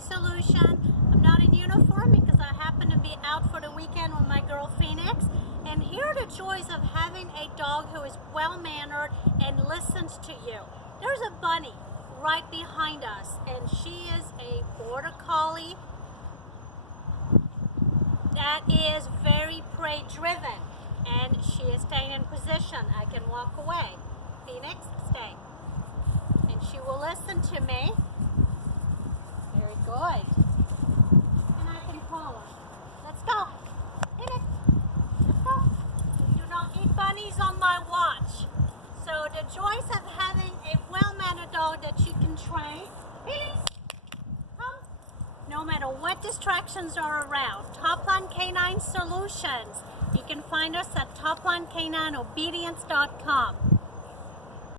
K9 Solution. I'm not in uniform because I happen to be out for the weekend with my girl Phoenix. And here are the joys of having a dog who is well-mannered and listens to you. There's a bunny right behind us, and she is a border collie that is very prey driven, and she is staying in position. I can walk away. Phoenix, stay. And she will listen to me. Very good. And I can call her. Let's go. Phoenix, let's go. We do not eat bunnies on my watch. So the joys of having a well-mannered dog that you can train. Phoenix, come. No matter what distractions are around. Topline K9 Solutions. You can find us at toplinek9obedience.com.